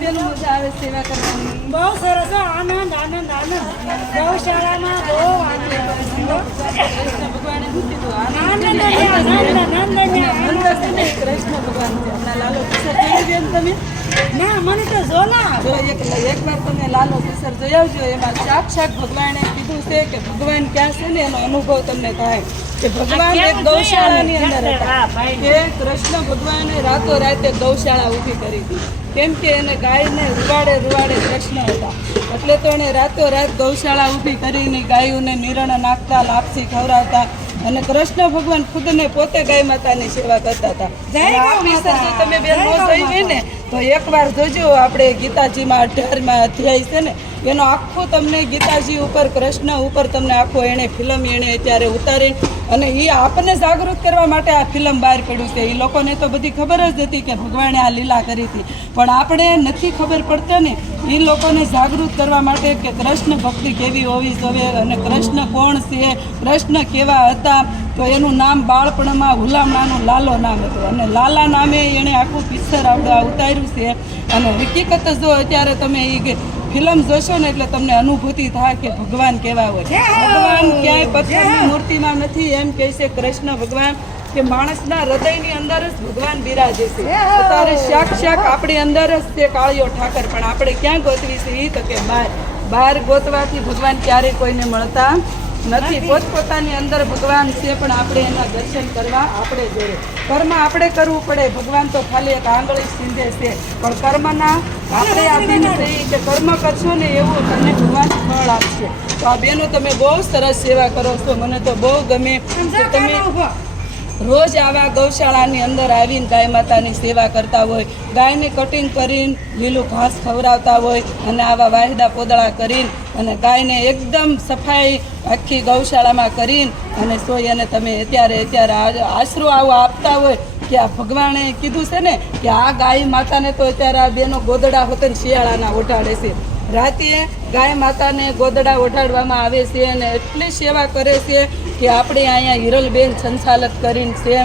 બેન મજા આવે સેવા કરવાની? બહુ સરસ હો, આનંદ આનંદ આનંદ. ગૌશાળામાં બહુ આનંદ આવે છે હો. કૃષ્ણ ભગવાને શું કીધું? આનંદ અહીંયા, આનંદ અહીંયા, મંત્ર છે ને એ કૃષ્ણ ભગવાન છે. હમણાં લાલો કિશોર જોયું બેન તમે? ના મને તો જોના જો એકવાર તમે લાલો કિશોર જોઈ આવજો. એમાં સાક્ષાત ભગવાને કીધું છે કે ભગવાન ક્યાં છે ને એનો અનુભવ તમને થાય કે ભગવાન એક ગૌશાળાની અંદર હતા કે કૃષ્ણ ભગવાને રાતોરાતે ગૌશાળા ઊભી કરી હતી. કેમ કે એને ગાયને રૂવાડે કૃષ્ણ હતા એટલે તો એને રાતોરાત ગૌશાળા ઊભી કરીને ગાયોને નિરણ નાખતા, લાપસી ખવડાવતા અને કૃષ્ણ ભગવાન ખુદને પોતે ગાય માતાની સેવા કરતા હતા. આ વિશે જો તમે બેન ન જોઈ હોય ને તો એકવાર જોજો. આપણે ગીતાજીમાં 18મા અધ્યાય છે ને એનો આખો તમને ગીતાજી ઉપર, કૃષ્ણ ઉપર તમને આખો એણે ફિલ્મ એણે અત્યારે ઉતારી અને એ આપણને જાગૃત કરવા માટે આ ફિલ્મ બહાર પડ્યું છે. એ લોકોને તો બધી ખબર જ હતી કે ભગવાને આ લીલા કરી હતી, પણ આપણે નથી ખબર પડતા ને એ લોકોને જાગૃત કરવા માટે કે કૃષ્ણ ભક્તિ કેવી હોવી જોઈએ અને કૃષ્ણ કોણ છે, કૃષ્ણ કેવા હતા. તો એનું નામ બાળપણમાં હુલામણાનું લાલો નામ હતું અને લાલા નામે એણે આખું પિક્ચર ઉતાર્યું છે. અને હકીકત જો અત્યારે તમે એ ફિલ્મ જોશો ને એટલે તમને અનુભૂતિ થાય કે ભગવાન કેવા હોય. ભગવાન ક્યાંય પથ્થરની મૂર્તિમાં નથી. એમ કહે છે કૃષ્ણ ભગવાન કે માણસના હૃદયની અંદર જ ભગવાન બિરાજે છે. અત્યારે શાક આપણી અંદર જ છે કાળિયો ઠાકર, પણ આપણે ક્યાં ગોતવી છે એ તો કે બહાર ગોતવાથી ભગવાન ક્યારેય કોઈને મળતા નથી. પોતપોતાની અંદર ભગવાન છે પણ આપણે એના દર્શન કરવા આપણે જોઈએ. કર્મ આપણે કરવું પડે. ભગવાન તો ખાલી એક આંગળી સીંધે છે, પણ કર્મના આપણે આપીને કહીએ કે કર્મ કરશો ને એવું તમને ભગવાન ફળ આપશે. તો આ બેનો તમે બહુ સરસ સેવા કરો છો. મને તો બહુ ગમે કે તમે રોજ આવા ગૌશાળાની અંદર આવીને ગાય માતાની સેવા કરતા હોય, ગાયને કટિંગ કરીને લીલું ઘાસ ખવડાવતા હોય અને આવા વાયદા પોદળા કરીને અને ગાયને એકદમ સફાઈ આખી ગૌશાળામાં કરીને અને સોય અને તમે અત્યારે આશરો આવો આપતા હોય કે આ ભગવાને કીધું છે ને કે આ ગાય માતાને તો અત્યારે આ બેનો ગોદડા હોતે ને શિયાળાના ઓઢાડે છે. રાતે ગાય માતાને ગોદડા ઓઢાડવામાં આવે છે અને એટલી સેવા કરે છે કે આપણે અહીંયા હિરલબેન સંચાલક કરીને છે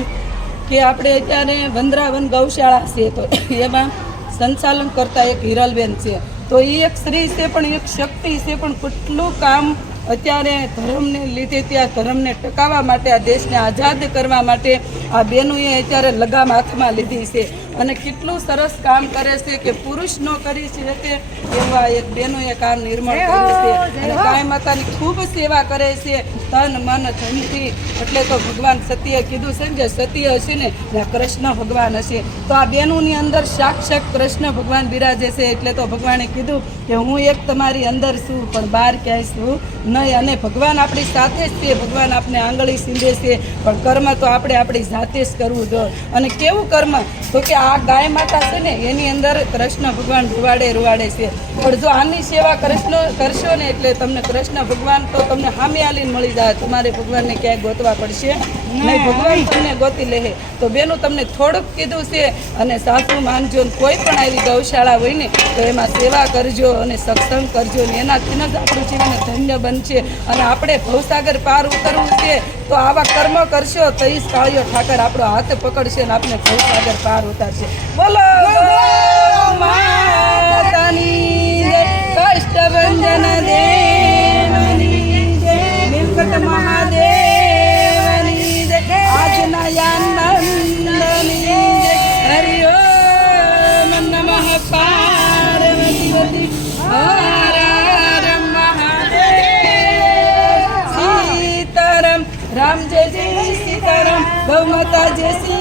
કે આપણે અત્યારે વંદરાવન ગૌશાળા છે તો એમાં સંચાલન કરતા એક હિરલબેન છે. તો એ એક સ્ત્રી છે પણ એક શક્તિ છે, પણ કેટલું કામ અત્યારે ધર્મને લીધે ત્યાં ધર્મને ટકાવવા માટે, આ દેશને આઝાદ કરવા માટે આ બહેનોએ અત્યારે લગામ હાથમાં લીધી છે અને કેટલું સરસ કામ કરે છે કે પુરુષ નો કરી છે તે એવા એક બહેનોએ કામ નિર્મળ કર્યું છે અને ગાય માતાની ખૂબ સેવા કરે છે તન મન ધનથી. એટલે તો ભગવાન સત્ય કીધું છે ને જે સત્ય હશે ને ત્યાં કૃષ્ણ ભગવાન હશે. તો આ બહેનોની અંદર સાક્ષાત કૃષ્ણ ભગવાન બિરાજે છે. એટલે તો ભગવાને કીધું કે હું એક તમારી અંદર છું પણ બહાર ક્યાંય છું નહીં. અને ભગવાન આપણી સાથે જ છે. ભગવાન આપણે આંગળી સીંધે છે પણ કર્મ તો આપણે આપણી જાતે જ કરવું જોઈએ. અને કેવું કર્મ તો કે આ ગાય માતા છે ને એની અંદર કૃષ્ણ ભગવાન રૂવાડે છે. પણ જો આની સેવા કરશો ને એટલે તમને કૃષ્ણ ભગવાન તો તમને સામે આલીને મળી જાય. તમારે ભગવાનને ક્યાંય ગોતવા પડશે નહીં, ભગવાન તમને ગોતી લે. તો બેનું તમને થોડુંક કીધું છે અને સાસુ માનજો. કોઈ પણ આવી ગૌશાળા હોય ને તો એમાં સેવા કરજો અને સત્સંગ કરજો ને એનાથી જ આપણું જીવન ધન્ય બનશે અને આપણે ભવસાગર પાર ઉતરવું છે. તો આવા કર્મ કરશો તો એ કાળિયો ઠાકર આપણો હાથ પકડશે ને આપણે ભવસાગર પાર ઉતારશે. બોલો માતાની કષ્ટભંજન દેવની નીલકંઠ મહાદેવની આજના યાનંદની હરિ ઓમ નમઃ પાર્વતી હર હર મહાદેવ. સીતારામ રામ જય જય સીતારામ. ગૌ માતા જય શ્રી